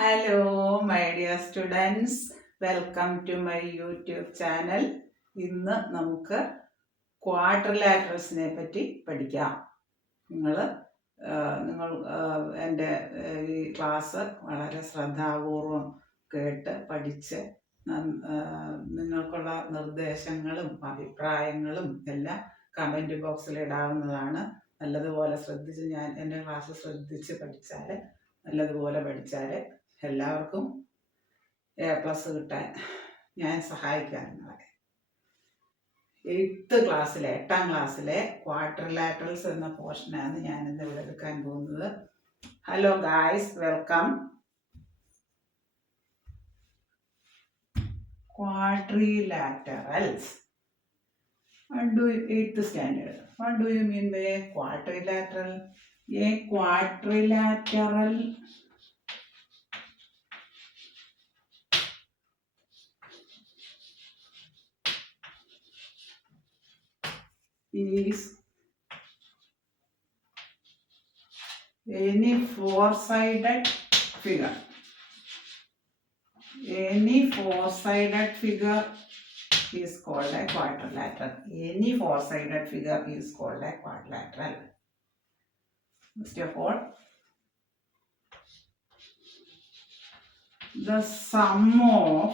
Hello my dear students, welcome to my YouTube channel. ഇന്ന് നമുക്ക് ക്വാഡ്രിലാറ്ററൽസിനെ പറ്റി പഠിക്കാം. നിങ്ങൾ എൻ്റെ ഈ ക്ലാസ് വളരെ ശ്രദ്ധാപൂർവം കേട്ട് പഠിച്ച് നിങ്ങൾക്കുള്ള നിർദ്ദേശങ്ങളും അഭിപ്രായങ്ങളും എല്ലാം കമൻറ്റ് ബോക്സിൽ ഇടാവുന്നതാണ്. നല്ലതുപോലെ ശ്രദ്ധിച്ച് എൻ്റെ ക്ലാസ് ശ്രദ്ധിച്ച് പഠിച്ചാൽ നല്ലതുപോലെ പഠിച്ചാൽ എല്ലാവർക്കും A+ കിട്ടാൻ ഞാൻ സഹായിക്കാം നിങ്ങളെ. 8ാം ക്ലാസ്സിലെ ക്വാഡ്രിലാറ്ററൽസ് എന്ന പോർഷനാണ് ഞാൻ ഇന്ന് ഇവിടെ എടുക്കാൻ പോകുന്നത്. Hello guys, welcome. Quadrilaterals. 8th standard. What do you mean by a quadrilateral? A quadrilateral is any four-sided figure. Any four-sided figure is called a quadrilateral. Any four-sided figure is called a quadrilateral. First of all, the sum of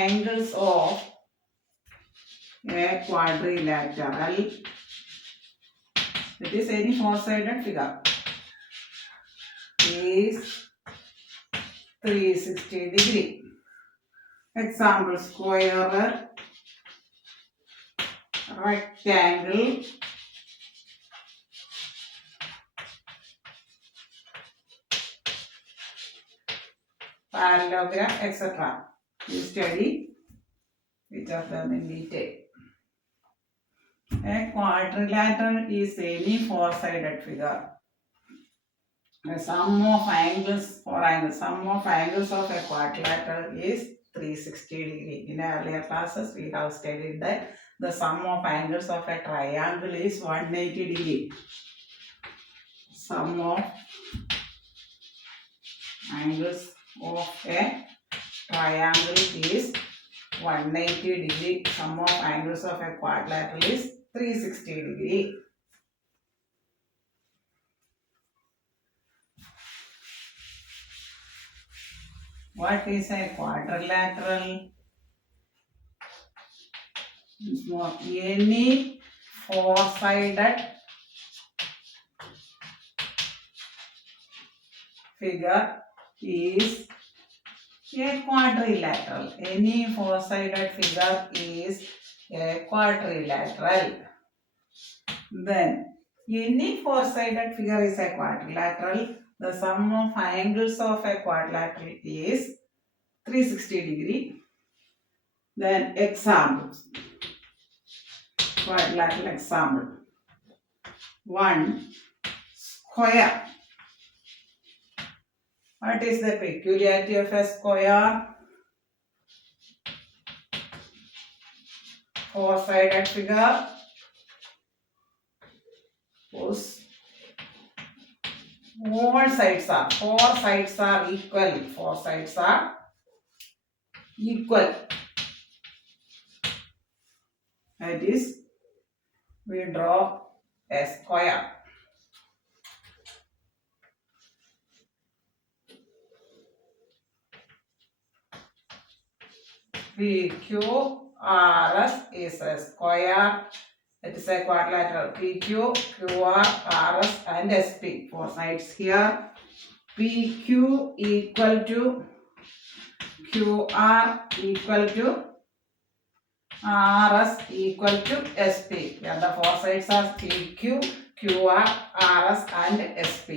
angles of a quadrilateral, that is any four-sided figure, is 360 degree. Example: square, rectangle, parallelogram, etc. You study each of them in detail. A quadrilateral is any four-sided figure. The sum of angles of a quadrilateral is 360 degree. In earlier classes we have studied that the sum of angles of a triangle is 180 degree. Sum of angles of a triangle is 180 degree. Sum of angles of a quadrilateral is 360 degree. What is a quadrilateral? Any four-sided figure is a quadrilateral. Any four-sided figure is a quadrilateral. Then, any four-sided figure is a quadrilateral. The sum of angles of a quadrilateral is 360 degree. Then examples. Quadrilateral example. 1. Square. What is the peculiarity of a square? Four-sided figure whose all sides are, four sides are equal. Four sides are equal. That is, we draw a square. PQRS is a square. It is a quadrilateral. PQ, QR, RS and SP. Four sides here. PQ equal to QR equal to RS equal to SP. Here the four sides are PQ, QR, RS and SP.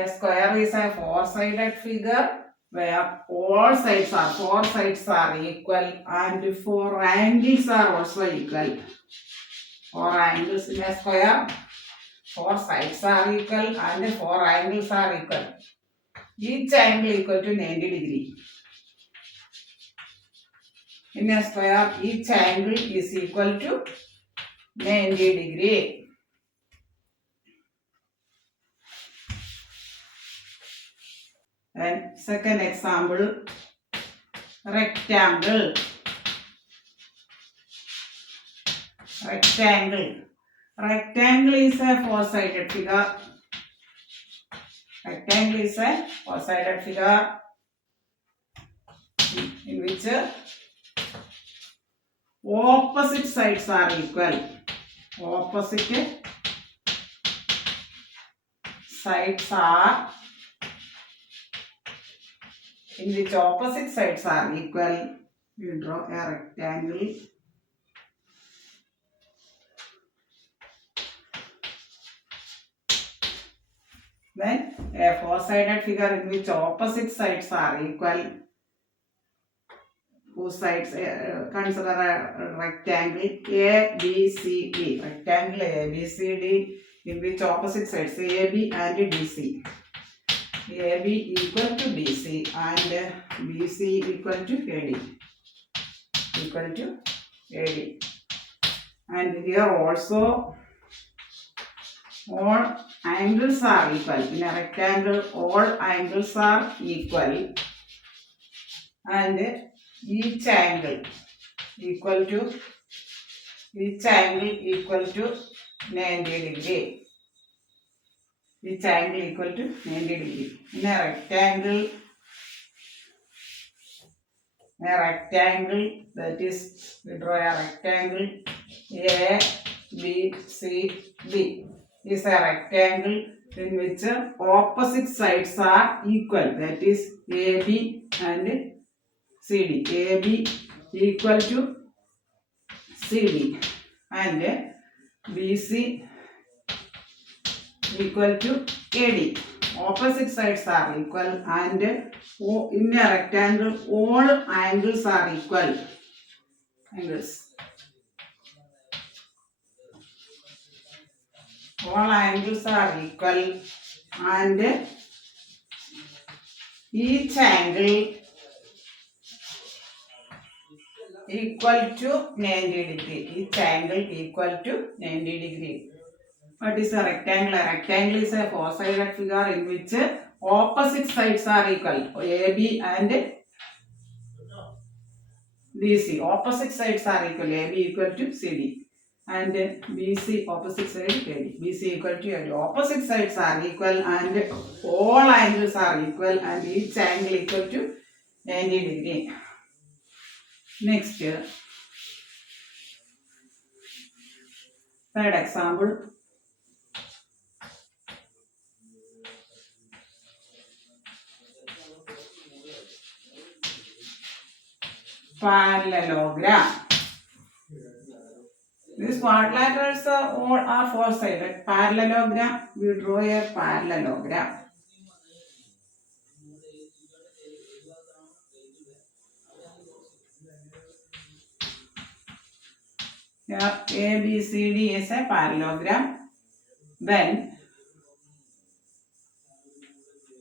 A square is a four-sided figure where all sides are, four sides are equal and four angles are also equal. Four angles in a square, four sides are equal and four angles are equal. Each angle equal to 90 degree. In a square, each angle is equal to 90 degree. And second example, rectangle. Rectangle. Rectangle is a four-sided figure. Rectangle is a four-sided figure in which opposite sides are equal. Opposite sides are in which opposite sides are equal. We draw a rectangle. Then a four-sided figure in which opposite sides are equal. Whose sides consider a rectangle A, B, C, D. Rectangle A, B, C, D in which opposite sides A, B and DC. AB equal to DC and BC equal to AD. Equal to AD. And here also all angles are equal. In a rectangle, all angles are equal. And each angle equal to 90 degree. Each angle equal to 90 degree. In a rectangle, that is, we draw a rectangle A, B, C, D. Is a rectangle in which opposite sides are equal. That is AB and CD. AB equal to CD and BC equal to AD. Opposite sides are equal and in a rectangle all angles are equal. Angles. All angles are equal and each angle equal to 90 degree. Each angle equal to 90 degree. What is a rectangle? A rectangle is a four-sided figure in which opposite sides are equal. AB and DC. Opposite sides are equal. AB equal to CD. And BC opposite side AD. BC equal to AD. Opposite sides are equal and all angles are equal and each angle equal to 90 degree. Next, third example. Parallelogram. These quadrilaterals all are four-sided. Parallelogram, we draw a parallelogram. Here A, B, C, D is a parallelogram. Then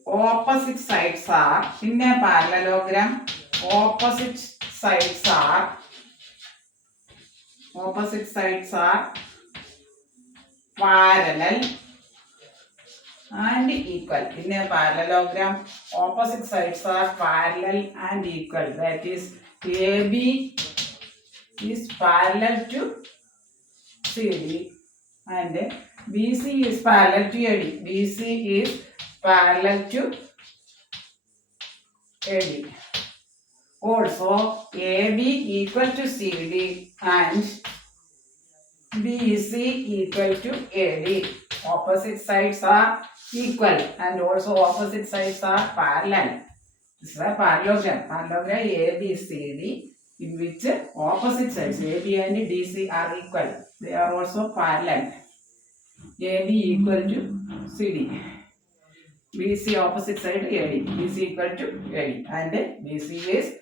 opposite sides are in a parallelogram. Opposite sides are parallel and equal. In a parallelogram, opposite sides are parallel and equal. That is, AB is parallel to CD and BC is parallel to AD. BC is parallel to AD. Also, AB equal to CD and BC equal to AD. Opposite sides are equal and also opposite sides are parallel. This is a parallelogram. Parallelogram ABCD in which opposite sides AB and DC are equal. They are also parallel. AB equal to CD. BC opposite side AD. BC equal to AD and BC is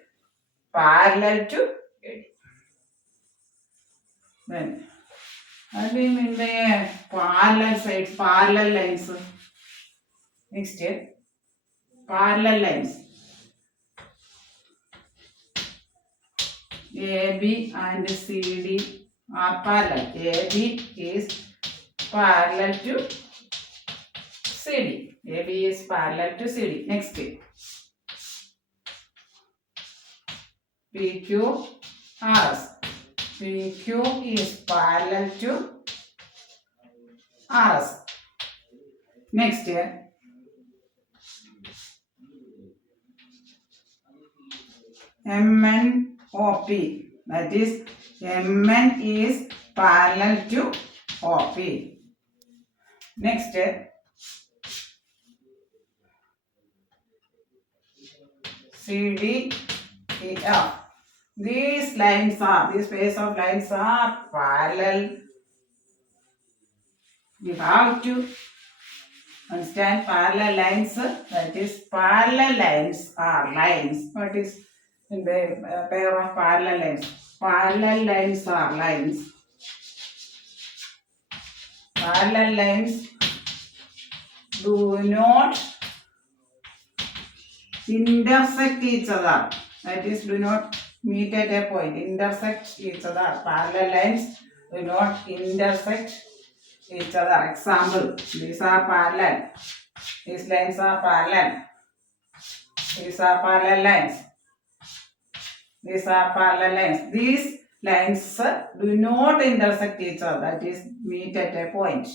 parallel to AD. Then, what do you mean by parallel sides, parallel lines? Next, parallel lines. AB and CD are parallel. AB is parallel to CD. AB is parallel to CD. Next, PQ, RS. PQ is parallel to RS. Next, MNOP. That is, MN is parallel to OP. Next, CD, EF. These pair of lines are parallel. We have to understand parallel lines. That is, parallel lines are lines. What is in a pair of parallel lines? Parallel lines are lines. Parallel lines do not intersect each other. That is, do not meet at a point. Intersect each other. Parallel lines do not intersect each other. Example, these are parallel. These lines are parallel. These are parallel lines. These are parallel lines. These lines do not intersect each other. That is, meet at a point.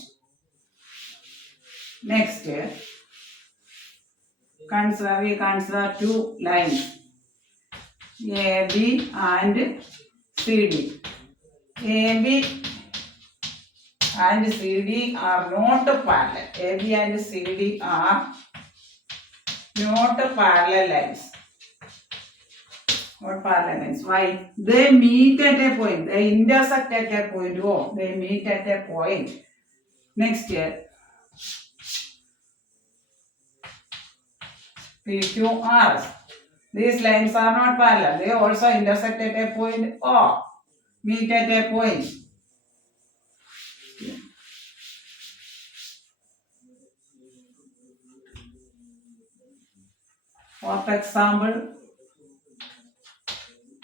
Next, we consider two lines, AB and CD. AB and CD are not parallel. AB and CD are not parallel lines. Not parallel lines. Why? They meet at a point. They intersect at a point. Oh, they meet at a point. Next, PQRS. These lines are not parallel. They also intersect at a point O. Meet at a point. For example,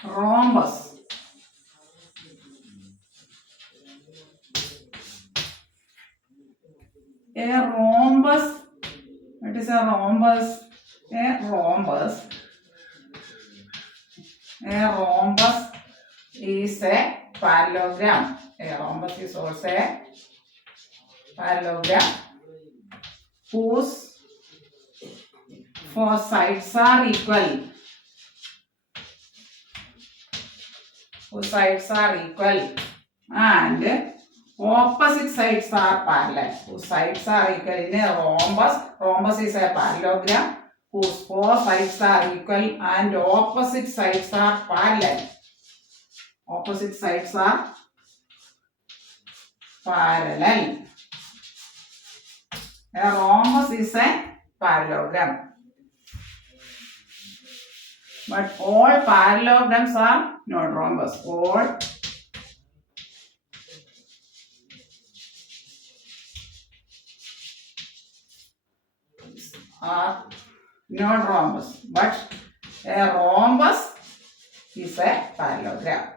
rhombus. A rhombus. What is a rhombus? A rhombus is a parallelogram. A rhombus is also a parallelogram whose four sides are equal. Whose sides are equal and opposite sides are parallel. Whose sides are equal in a rhombus. Rhombus is a parallelogram whose four sides are equal and opposite sides are parallel. Opposite sides are parallel. A rhombus is a parallelogram. But all parallelograms are not rhombus. All are not rhombus. But a rhombus is a parallelogram.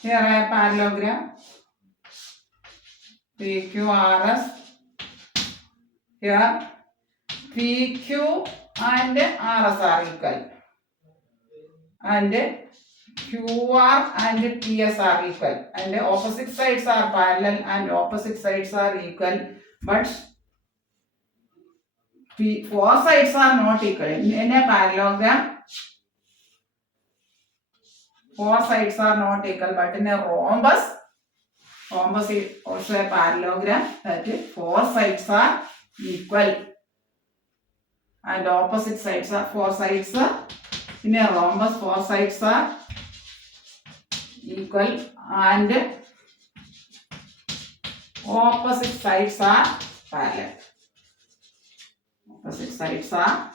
Here a parallelogram. PQRS. Here PQ and RS are equal. And QR and PS are equal. And the opposite sides are parallel and opposite sides are equal. But four sides are not equal. In a parallelogram, four sides are not equal. But in a rhombus is also a parallelogram. That is, four sides are equal. And opposite sides are four sides. In a rhombus, four sides are equal and opposite sides are parallel. Opposite sides are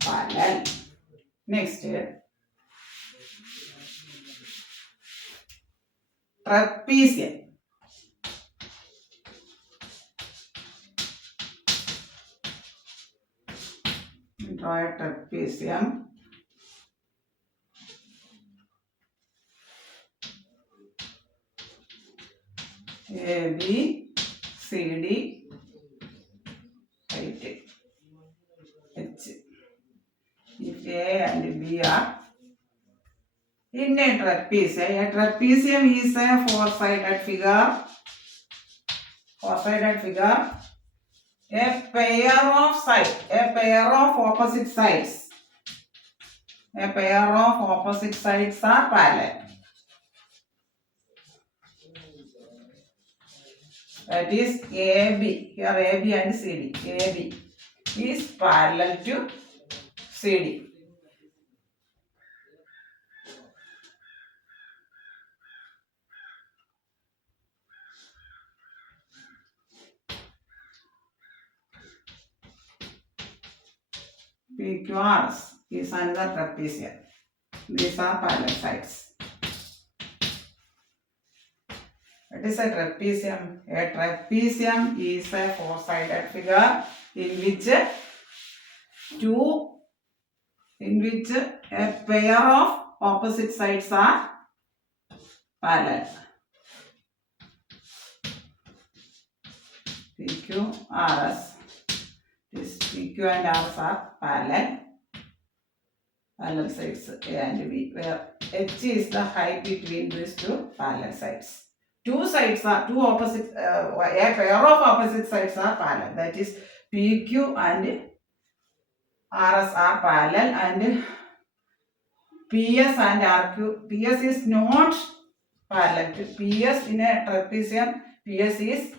parallel. Next, trapezium. Draw a trapezium. AB, CD, right, H. If A and B are in a trapezium is a four-sided figure. A pair of opposite sides. A pair of opposite sides are parallel. That is AB. Here AB and CD. AB is parallel to CD. PQRS is another trapezium. These are parallel sides. What is a trapezium? A trapezium is a four-sided figure in which a pair of opposite sides are parallel. PQRS. This PQ and RS are parallel sides A and B, where H is the height between these two parallel sides. A pair of opposite sides are parallel. That is PQ and RS are parallel, and PS and RQ. PS is not parallel to PS in a trapezium. PS is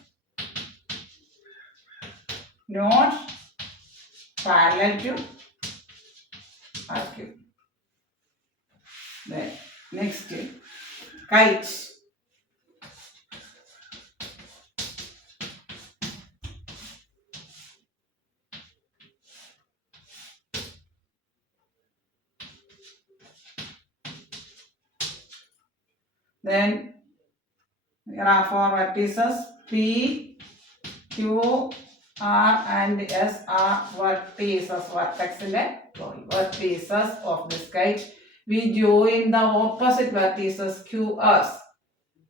not parallel to RQ. Then next, kite. Then there are four vertices. P, Q, R and S are vertices of this kite. We join the opposite vertices QS.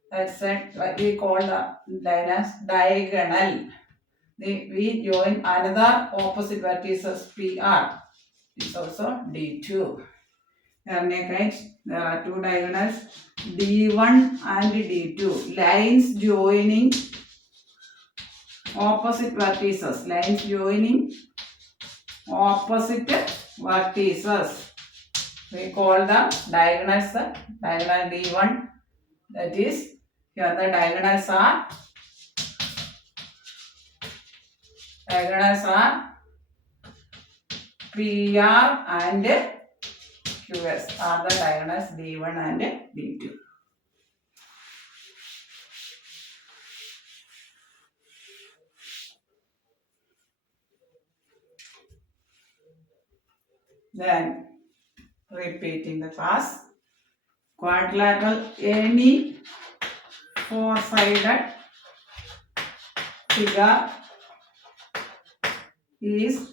That's what we call the line as diagonal. We join another opposite vertices PR. It's also D2. There are two diagonals, D1 and D2. Lines joining opposite vertices. We call the diagonals diagonal D1. That is, here the diagonals are PR and QS are the diagonals D1 and D2. Then repeating the class. Quadrilateral, any four-sided figure is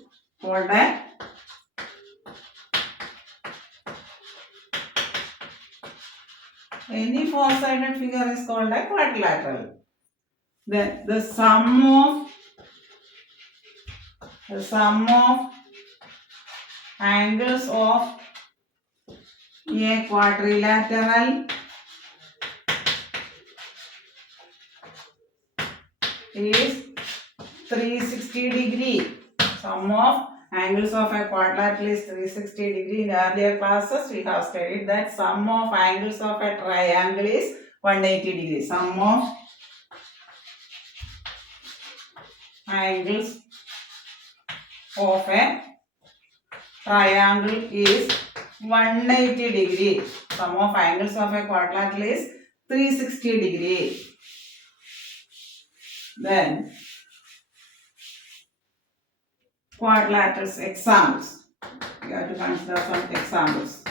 called a quadrilateral. Then the sum of angles of a quadrilateral is 360 degree. Sum of angles of a quadrilateral is 360 degree. In earlier classes we have studied that sum of angles of a triangle is 180 degree. Sum of angles of a triangle is 180 degree. Sum of angles of a quadrilateral is 360 degree. Then quadrilaterals examples. You have to consider some examples.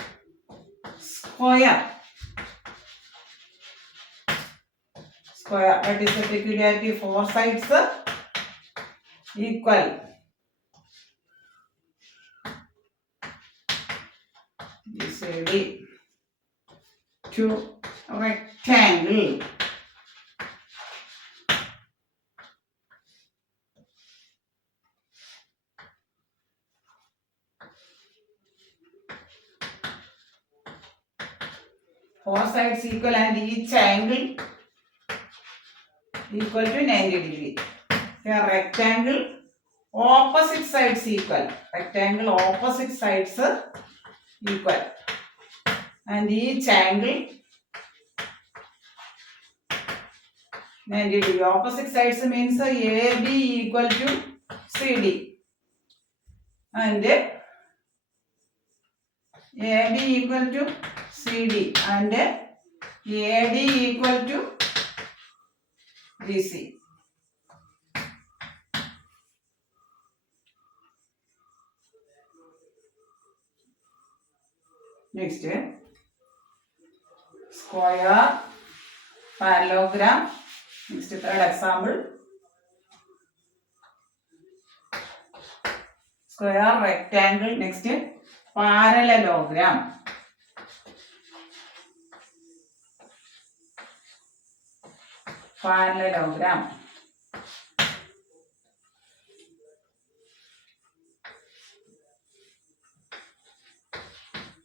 Square. What is the peculiarity? Four sides equal. This will be to rectangle. four sides equal and each angle equal to 90 degree. Here rectangle opposite sides equal. Rectangle opposite sides equal. And each angle 90 degree. Opposite sides means AB equal to CD. And AB equal to CD and AD equal to BC. Next, square, parallelogram. Next, third example. Square, rectangle. Next, parallelogram. Parallelogram.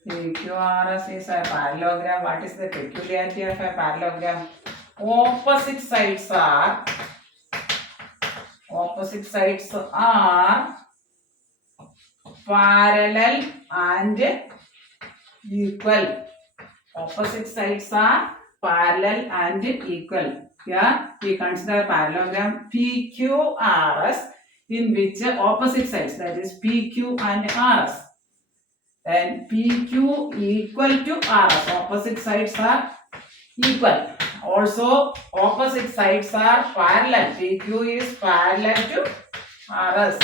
PQRS is a parallelogram. What is the peculiarity of a parallelogram? Opposite sides are parallel and equal. Opposite sides are parallel and equal. Here we consider parallelogram PQRS in which opposite sides, that is PQ and RS. Then PQ equal to RS. Opposite sides are equal. Also opposite sides are parallel. PQ is parallel to RS.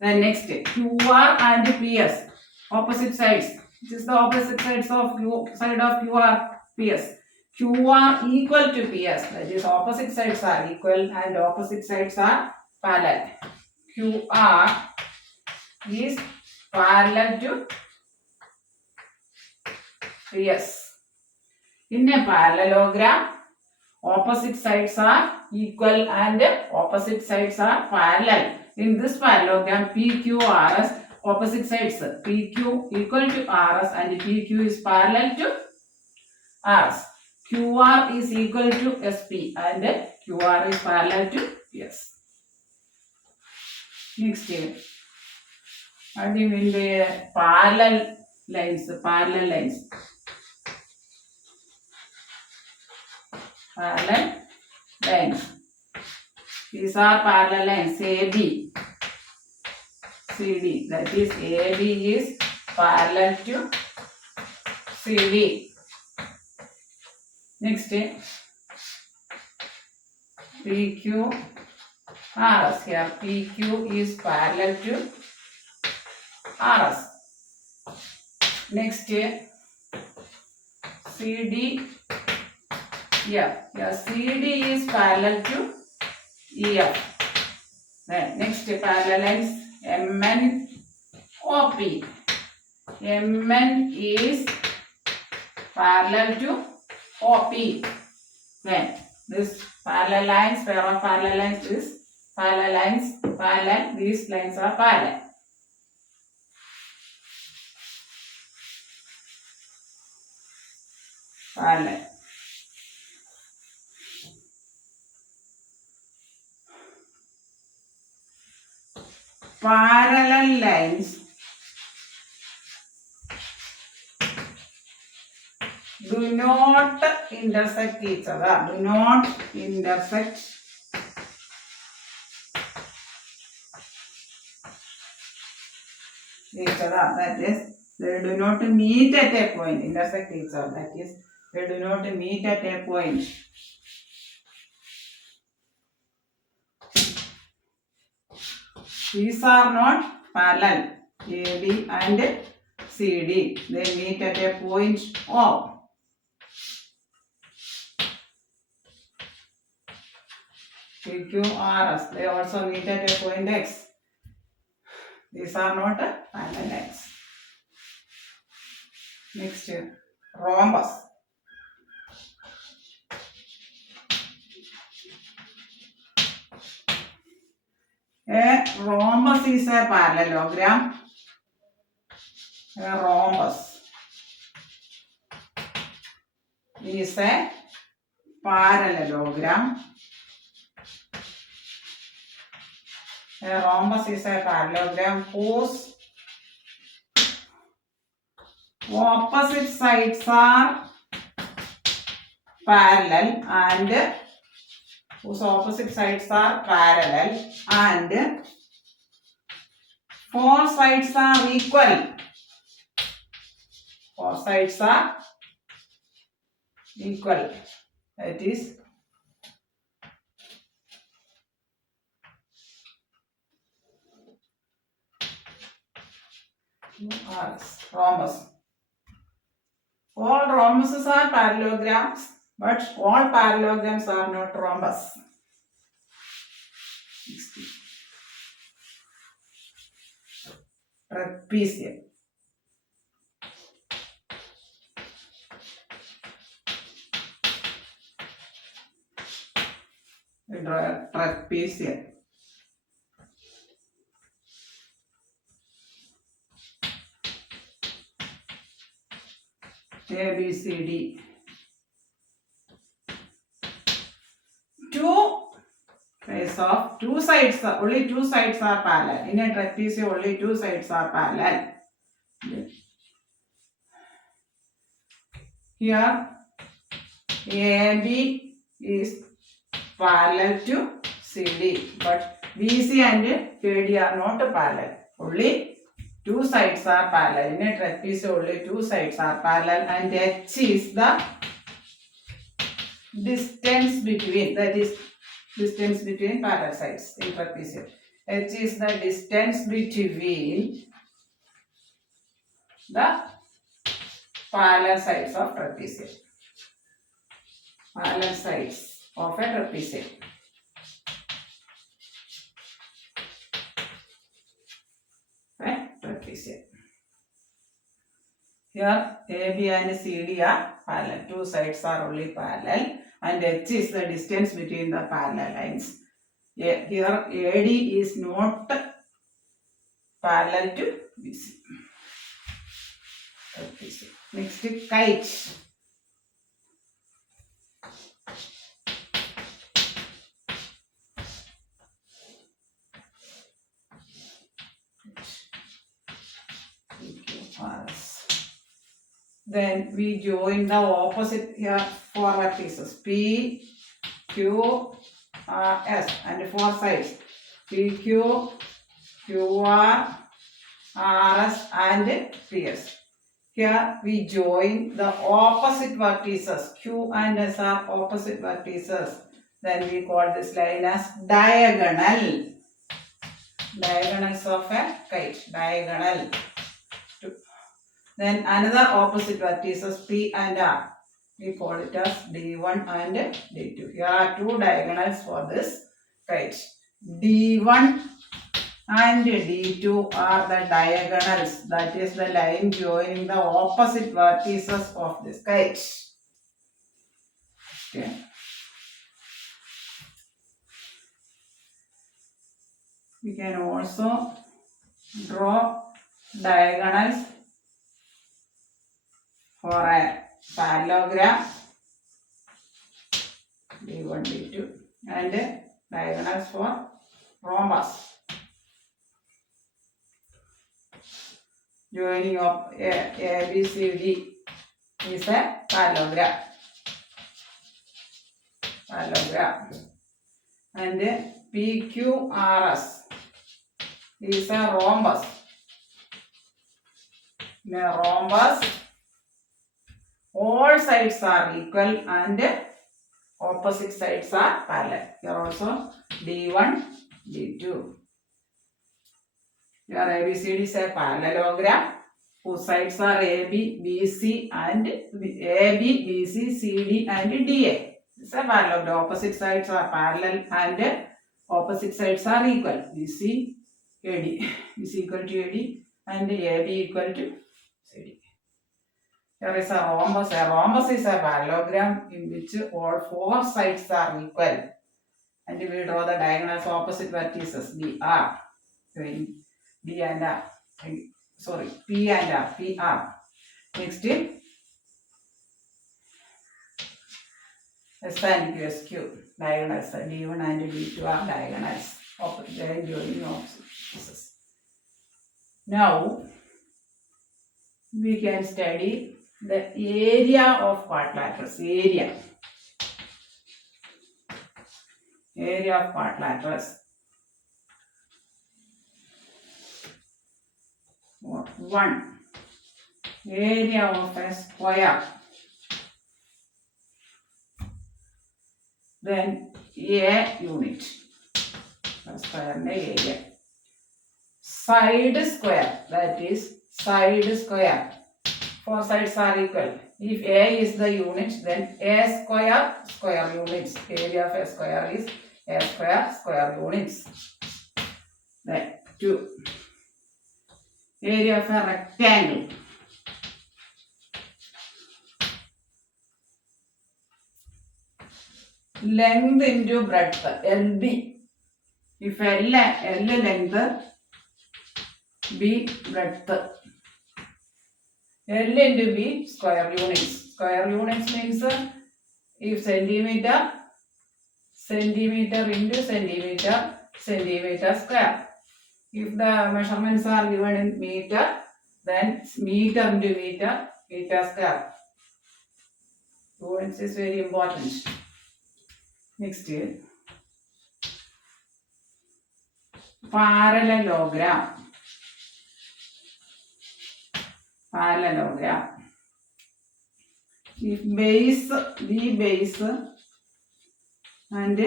Then next QR and PS. Opposite sides. This is the opposite sides of side of QR, PS. QR equal to PS. That is opposite sides are equal and opposite sides are parallel. QR is parallel to PS. In a parallelogram, opposite sides are equal and opposite sides are parallel. In this parallelogram, PQRS, opposite sides, PQ equal to RS and PQ is parallel to RS. QR is equal to SP and QR is parallel to PS. Next, what do you mean by parallel lines? Parallel lines. Parallel lines. These are parallel lines AB, CD. That is AB is parallel to CD. Next, PQ RS. Here PQ is parallel to RS. Next, CD. Here CD is parallel to EF. Then next parallel lines MN OP. MN is parallel to OP. Then this parallel lines, pair of parallel lines is parallel lines, parallel. These lines are parallel. Parallel. Parallel lines do not intersect each other. Do not intersect each other. That is, they do not meet at a point. Intersect each other. That is, they do not meet at a point. These are not parallel. AB and CD. They meet at a point O. PQRS. They also meet at a point X. These are not parallel lines. Next, rhombus. A rhombus is a parallelogram. A rhombus. is a parallelogram. A rhombus is a parallelogram whose opposite sides are parallel and four sides are equal. Four sides are equal. That is rhombus. All rhombuses are parallelograms, but all parallelograms are not rhombus. Trapezium. We draw a trapezium. A, B, C, D. Only two sides are parallel. In a trapezium, only two sides are parallel. Here, AB is parallel to CD, but BC and KD are not parallel. Only two sides are parallel. In a trapezium, only two sides are parallel, and H is the distance between, that is distance between parallel sides in trapezium. H is the distance between the parallel sides of trapezium. Parallel sides of a trapezium. Trapezium. Here AB and CD are parallel. Two sides are only parallel, and H is the distance between the parallel lines. Here AD is not parallel to BC. Next, kite. Then we join the opposite here four vertices P, Q, R, S, and four sides P, Q, QR, RS, and PS. Here we join the opposite vertices. Q and S are opposite vertices. Then we call this line as diagonal. Diagonals of a kite. Diagonal. Then another opposite vertices P and R. We call it as D1 and D2. Here are two diagonals for this kite. D1 and D2 are the diagonals. That is the line joining the opposite vertices of this kite. Okay. We can also draw diagonals for a parallelogram D1, D2, and diagonals for rhombus. Joining of A, B, C, D is a parallelogram. And PQRS is a rhombus. In a rhombus, all sides are equal and opposite sides are parallel. Here also D1, D2. Here ABCD is a parallelogram whose sides are AB, BC, and AB, BC, CD, and DA. It's a parallelogram. Opposite sides are parallel and opposite sides are equal. BC, AD. BC equal to AD and AB equal to CD. Here is a rhombus. A rhombus is a parallelogram in which all four sides are equal. And we will draw the diagonals opposite vertices BR. B and R. Sorry, P and R. PR. Next, S and Q, SQ, diagonals. D1 and D2 are diagonals. Joining opposites. Now, we can study the area of quadrilaterals. Area of quadrilaterals. 1. Area of a square. Then A unit. Square area. Side square. That is side square. 4 sides are equal. If A is the unit, then A square, square units. Area of a square is A square, square units. Then 2. Area of a rectangle. Length into breadth, LB. If L length, B breadth. L into B square units. Square units means if centimeter into centimeter square. If the measurements are given in meter, then meter into meter square. Units is very important. Next year. Parallelogram. If base, B base and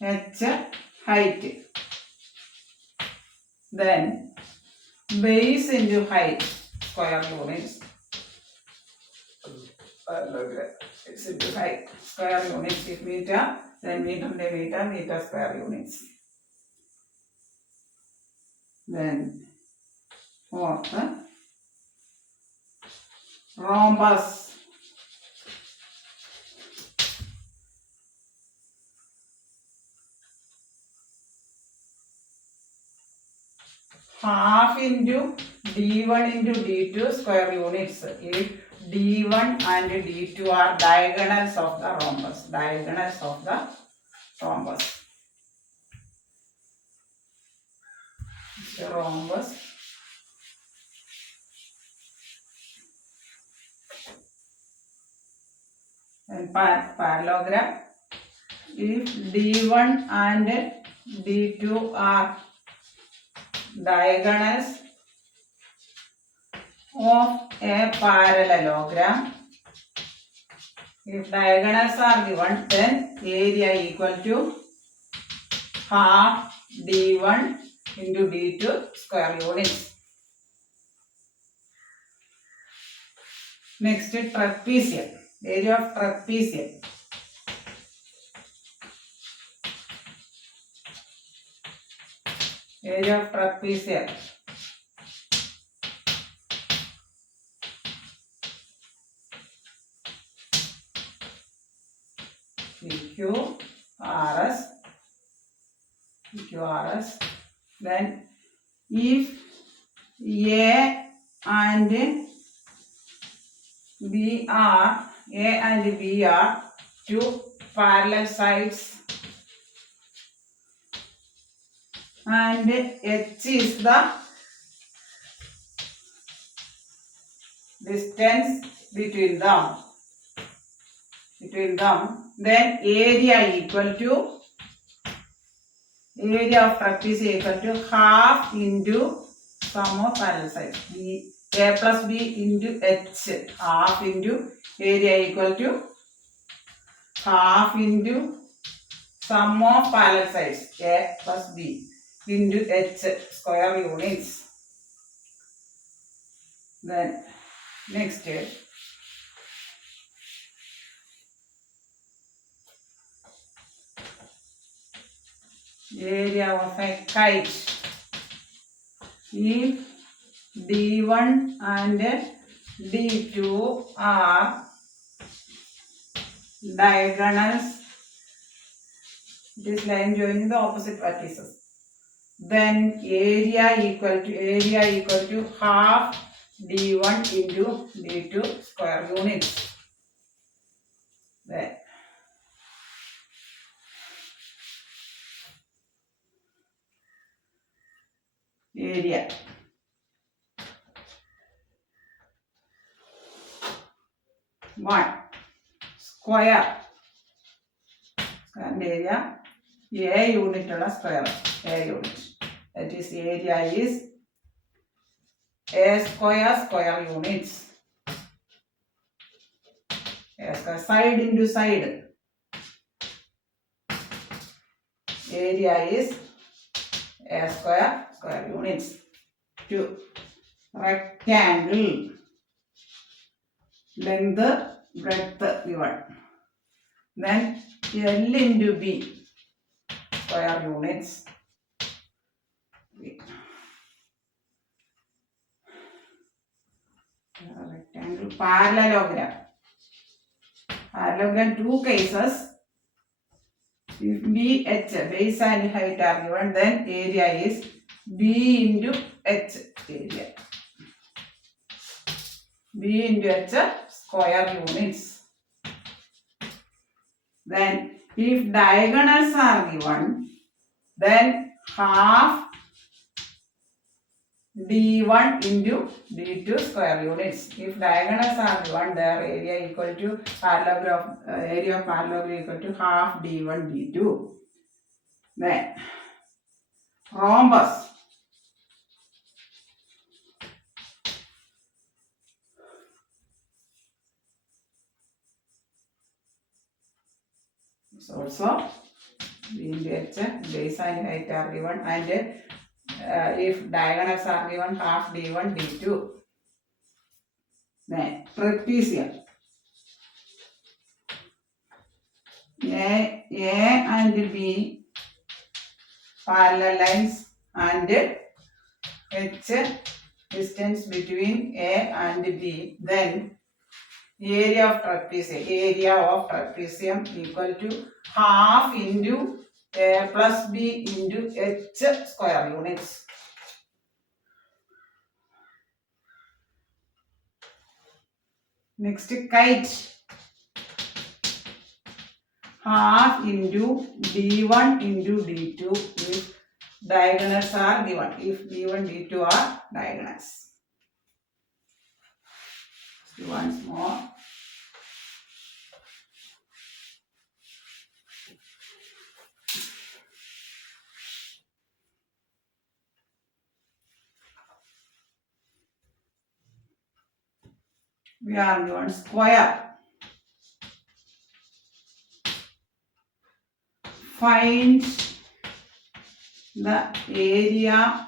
H height, then base into height, square units. It's into height, square units. If meter, then meter square units. Then fourth, rhombus. Half into D1 into D2 square units. If D1 and D2 are diagonals of the rhombus. Rhombus. And parallelogram. If D1 and D2 are diagonals of a parallelogram. If diagonals are given, then area equal to half D1 into D2 square units. Next, trapezium. Area of trapezium. Area of trapezium. PQRS. Then if A and B are two parallel sides and H is the distance between them, then area of trapezium equal to half into sum of parallel sides. A plus B into H. Half into area equal to half into sum of parallel sides. A plus B into H square units. Then next step. Area of a kite. If D1 and D2 are diagonals, this line joining the opposite vertices, then area equal to half D1 into D2 square units. There. area. One square area A unit ulla square A unit, that is area is A square units. A square side into side, area is A square units. 2 rectangle, length breadth given, then L into B square units. Rectangle, parallelogram. Parallelogram, two cases. If BH, base and height are given, then area is B into H area. B into H square units. Then if diagonals are given, then half D1 into D2 square units. If diagonals are given, their area equal to parallelogram, area of parallelogram equal to half D1 D2. Then rhombus. So also B into H, base and height are given, and if diagonals are given, half D1 D2. Then trapezium. A and B parallel lines, and H distance between A and B. Then area of trapezium equal to half into A plus B into H square units. Next, kite. Half into D1 into D2 if diagonals are given. If D1, D2 are diagonals. Once more. We are given square. Find the area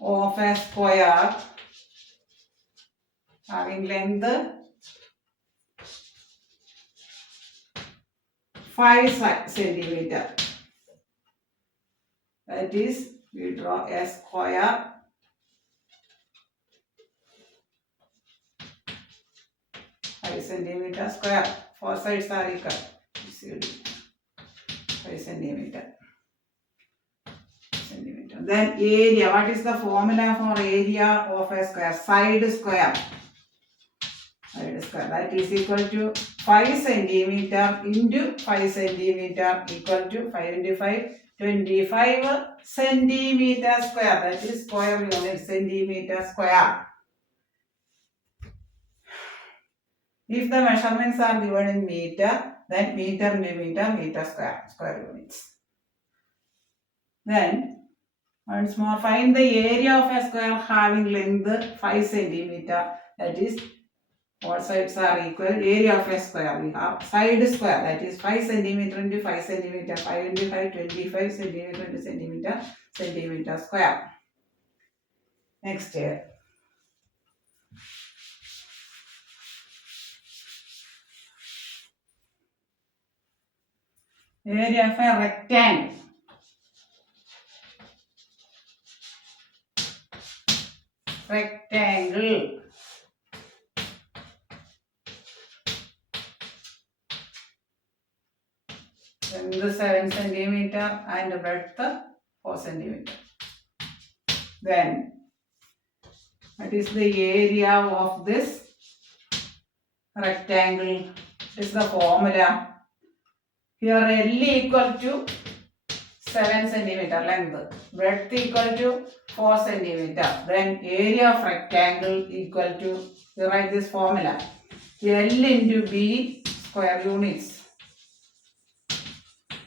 of a square having length 5 centimeter. That is, we draw a square centimeter square. 4 sides are equal. 5 centimeter. Then area. What is the formula for area of a square? Side square. That is equal to 5 centimeter into 5 centimeter equal to 5 into 5, 25 centimeter square. That is square unit, centimeter square. If the measurements are given in meter, then meter into meter, meter square units. Then once more, find the area of a square having length 5 centimeter. That is, all sides are equal. Area of a square, we have side square, that is 5 centimeter into 5 centimeter, 5 into 5, 25 centimeter into centimeter, centimeter square. Next here. Area of a rectangle. Rectangle. Length 7 centimeter and breadth 4 centimeter. Then, what is the area of this rectangle? What is the formula? Here L equal to 7 centimeter length. Breadth equal to 4 centimeter. Then area of rectangle equal to, you write this formula, L into B square units.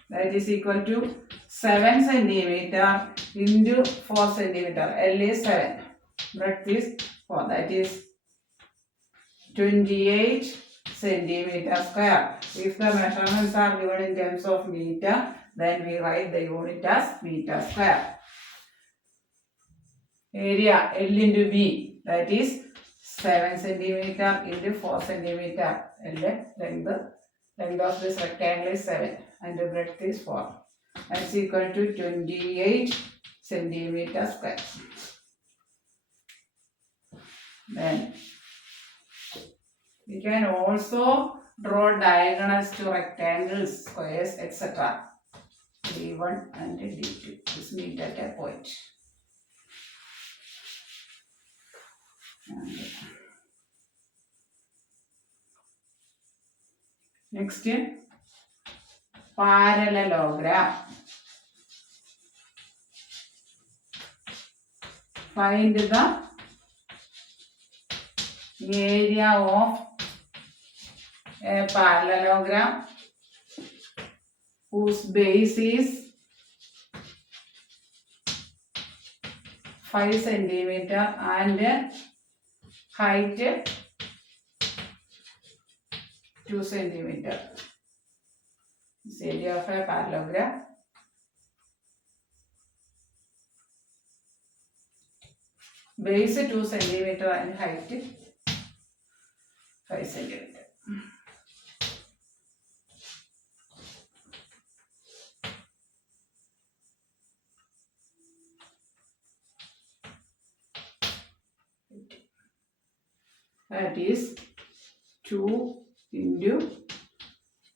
That is equal to 7 centimeter into 4 centimeter. L is 7. Breadth is 4. That is 28 centimeter square. If the measurements are given in terms of meter, then we write the unit as meter square. Area L into B, that is 7 centimeter into 4 centimeter. Length of this rectangle is 7 and the breadth is 4. That's equal to 28 centimeter square. Then we can also draw diagonals to rectangles, squares, etc. D1 and D2. This meet at a point. And next, parallelogram. Find the area of a parallelogram whose base is 5 centimeter and height 2 centimeter. This area of a parallelogram. Base 2 centimeter and height 5 centimeter. That is 2 into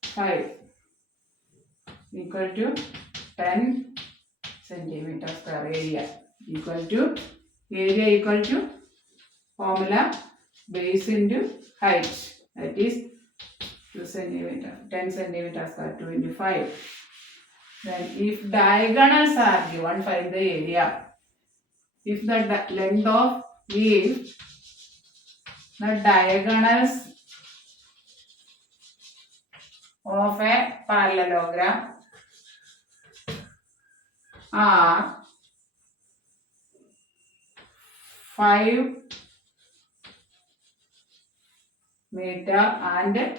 5 equal to 10 centimeter square. Area equal to formula base into height, that is 2 centimeter, 10 centimeter square, 2 into 5. Then if diagonals are given, find the area. If the length of the diagonals of a parallelogram are 5 meter and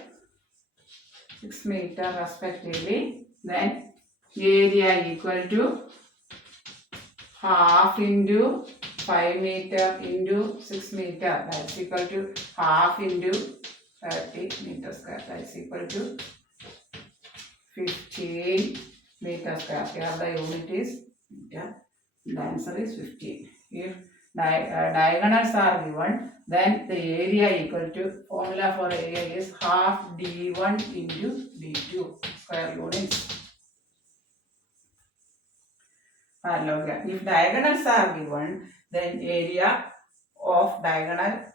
6 meter respectively, then area equal to half into 5 meter into 6 meter, that's equal to half into 30 meter square, that's equal to 15 meter square. Here the unit is meter. The answer is 15. If diagonals are given, then the area equal to, formula for area is half D1 into D2 square units. Parallelogram. If diagonals are given, then area of parallelogram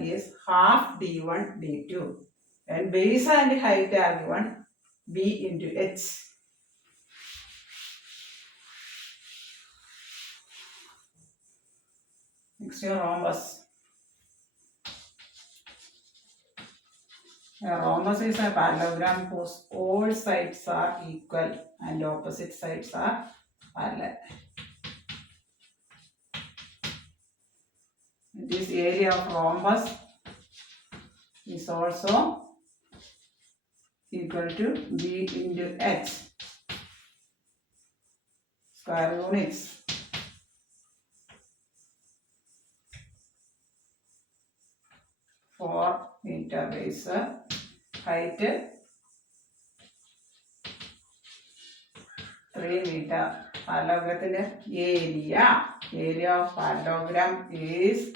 is half D1 D2. And base and height are given B into H. Next, your rhombus. A rhombus is a parallelogram whose all sides are equal and opposite sides are parallel. This area of rhombus is also equal to B into H square units. For meter base, height 3 meter. Parallelogram area of parallelogram is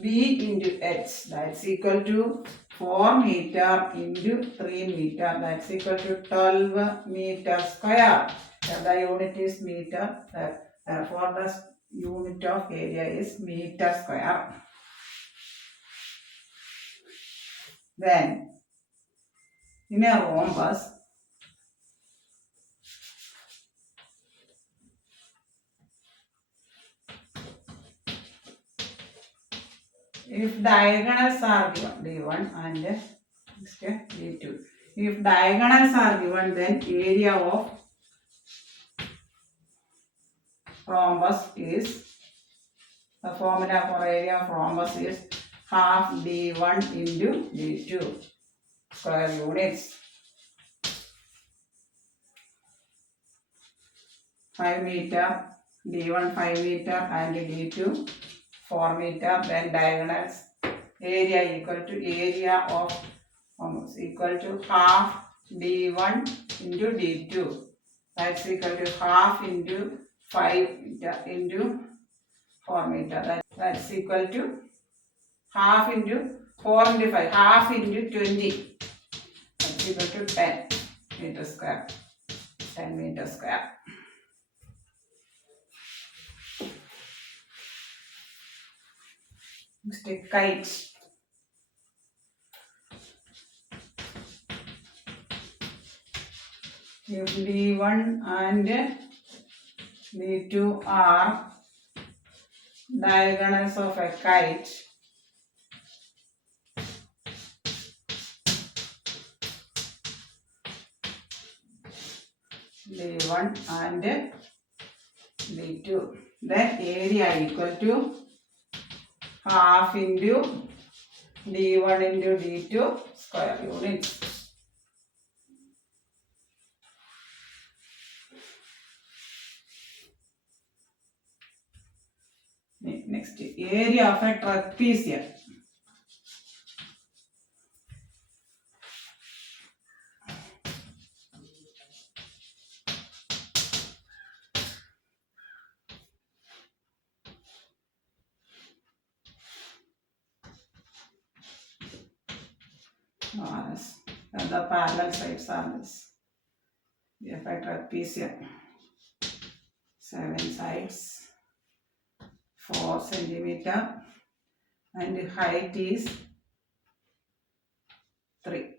B into H, that's equal to 4 meter into 3 meter, that's equal to 12 meter square. The unit is meter, therefore the unit of area is meter square. Then in a rhombus, If diagonals are given, D1 and next D2. If diagonals are given, then area of rhombus is, the formula for area of rhombus is half D1 into D2 square units. 5 meter, D1 5 meter and D2 4 meter, then diagonals, area equal to area of rhombus equal to half D1 into D2, that's equal to half into 5 meter into 4 meter, that's equal to half into 4 into 5, half into 20, that's equal to 10 meter square, 10 meter square. Next, kite. If D1 and D2 are diagonals of a kite, D1 and D2, then area equal to half into D1 into D2 square units. Next, area of a trapezium. And the parallel sides are this. We have a trapezium. 7 sides, 4 centimeter, and height is 3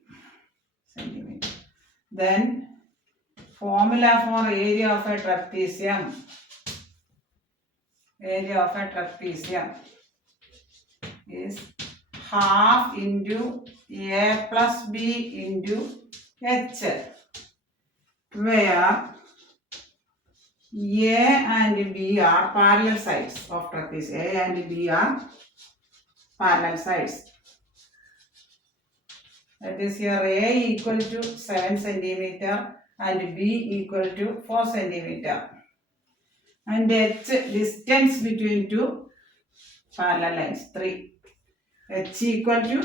centimeter. Then formula for area of a trapezium. Area of a trapezium is half into A plus B into H, where A and B are parallel sides of trapezium. A and B are parallel sides. That is, here A equal to 7 centimeter and B equal to 4 centimeter. And H, distance between two parallel lines, 3. H equal to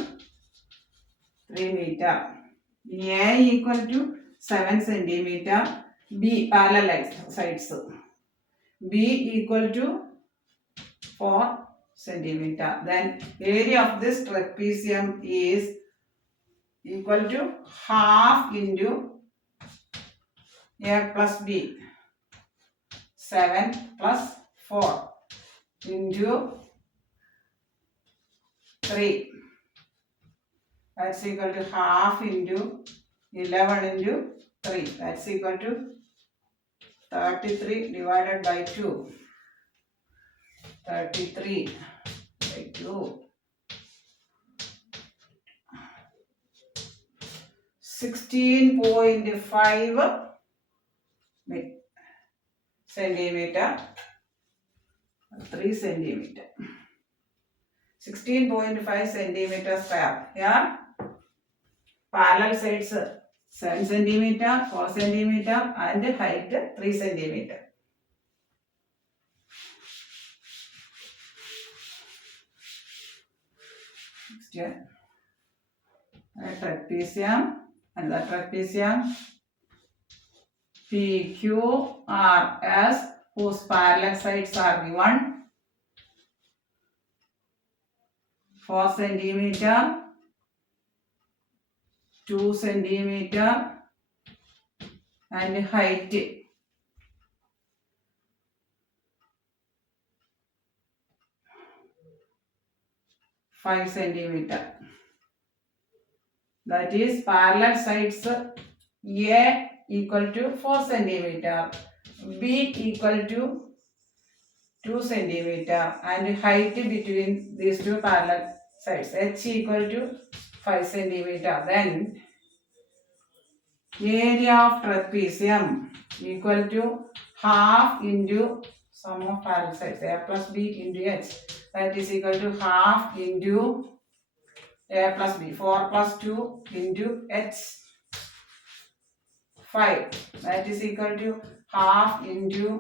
3 meter. A equal to 7 centimeter. B parallel sides. B equal to 4 centimeter. Then area of this trapezium is equal to half into A plus B. 7 plus 4 into 3. That's equal to half into 11 into 3. That's equal to 33 divided by 2. 33 by 2. 16.5 centimeter. 3 centimeter. 16.5 centimeter square. Yeah. Parallel sides 7 centimeter, 4 centimeter, and height 3 centimeter. Next, trapezium, another trapezium, PQRS, whose parallel sides are given 4 centimeter, 2 centimeter, and height 5 centimeter. That is, parallel sides A equal to 4 centimeter, B equal to 2 centimeter, and height between these two parallel sides. H equal to 5 centimeter. Then area of trapezium equal to half into sum of parallel sides. A plus B into H. That is equal to half into A plus B. 4 plus 2 into H. 5. That is equal to half into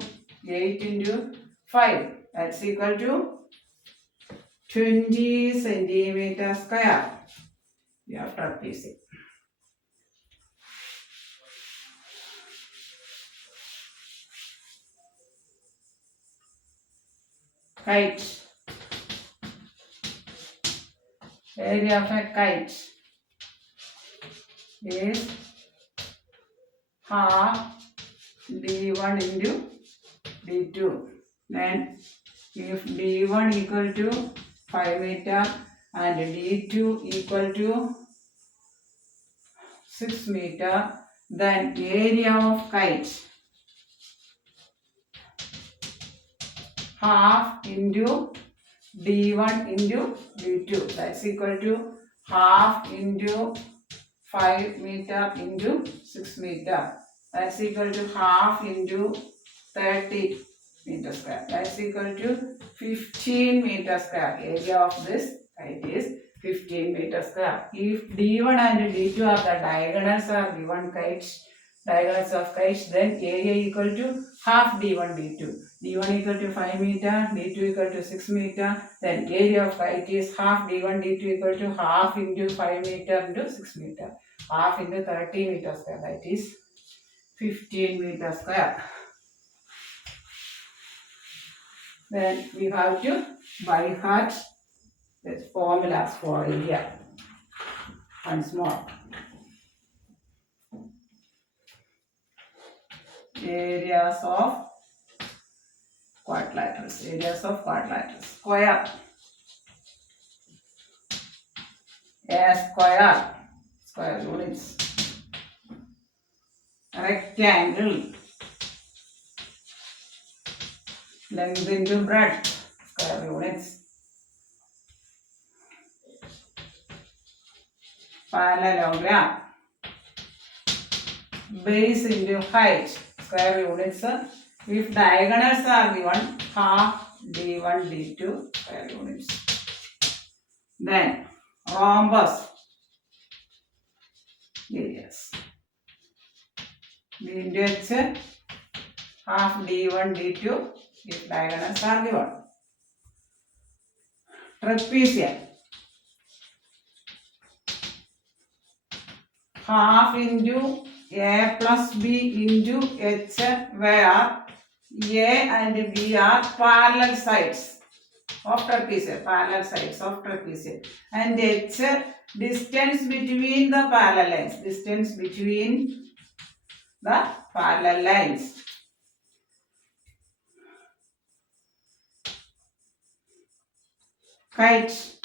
8 into 5. That's equal to 20 centimeter square. We have trapezium. Kite. Area of a kite is half d1 into d2. Then if d1 equal to 5 meter and d2 equal to 6 meter, then area of kite half into d1 into d2. That's equal to half into 5 meter into 6 meter. That's equal to half into 30 meter square. That's equal to 15 meter square. Area of this kite is 15 meter square. If d1 and d2 are the diagonals are given kites, diagonals of kites, then area equal to half d1 d2. d1 equal to 5 meter, d2 equal to 6 meter. Then area of kite is half d1 d2 equal to half into 5 meter into 6 meter. Half into 30 meter square. That is 15 meter square. Then we have to by heart the formulas for area once more. Areas of quadrilaterals. Areas of quadrilaterals. Square. A square. Square units. Rectangle. Length into breadth. Square units. Parallelogram. Base into height. Square units. If diagonals are given, half d1 d2 square units. Then rhombus areas. B into H, half d1 d2 if diagonals are given. Trapezium. Half into A plus B into H, where A and B are parallel sides of trapezium, parallel sides of trapezium, and H distance between the parallel lines, distance between the parallel lines. Kite.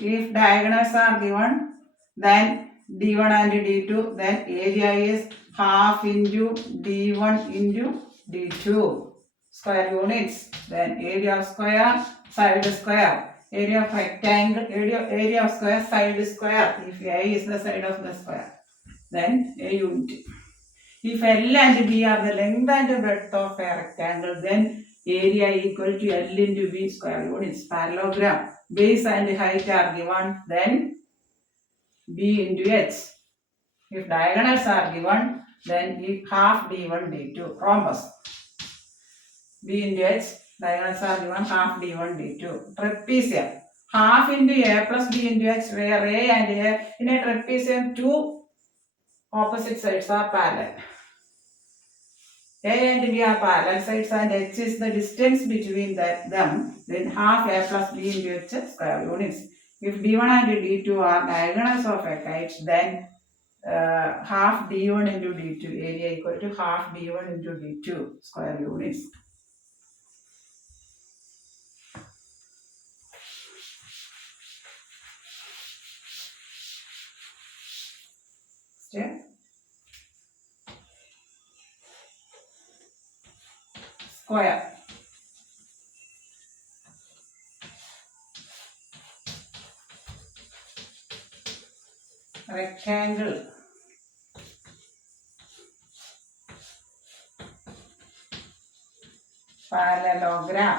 If diagonals are given, then d1 and d2, then area is half into d1 into d2 square units. Then area of square, side square. Area of rectangle, area of square, side square. If A is the side of the square, then A unit. If L and B are the length and breadth of a rectangle, then area equal to L into B square units. Parallelogram. Base and height are given, then B into H. If diagonals are given, then half d1 d2. Rhombus. B into H. Diagonals are given, half d1 d2. Trapezium. Half into A plus B into H, where A and A in a trapezium two opposite sides are parallel. A and B are parallel sides and H is the distance between them. Then half A plus B into H square units. If d1 and d2 are diagonals of a kite, then half d1 into d2 area equal to half d1 into d2 square units. Step. Square. rectangle, parallelogram,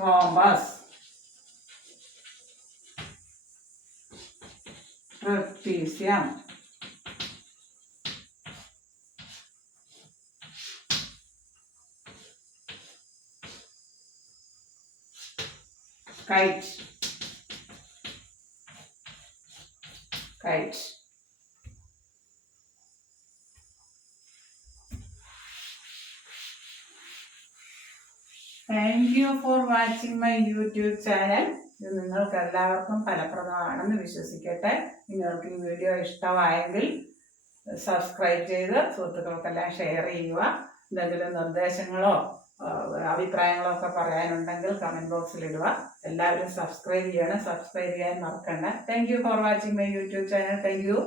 rhombus, trapezium, kite, kite. Thank you for watching my YouTube channel. ഇത് നിങ്ങൾക്ക് എല്ലാവർക്കും ഫലപ്രദമാണെന്ന് വിശ്വസിക്കട്ടെ. നിങ്ങൾക്ക് ഈ video ഇഷ്ടമായെങ്കിൽ subscribe ചെയ്ത് സുഹൃത്തുക്കൾക്കെല്ലാം share ചെയ്യുക. എന്തെങ്കിലും നിർദ്ദേശങ്ങളോ അഭിപ്രായങ്ങളോ ഒക്കെ പറയാനുണ്ടെങ്കിൽ കമൻറ്റ് ബോക്സിൽ ഇടുക. എല്ലാവരും സബ്സ്ക്രൈബ് ചെയ്യണം. സബ്സ്ക്രൈബ് ചെയ്യാൻ മറക്കണ്ട. Thank you for watching my YouTube channel. Thank you.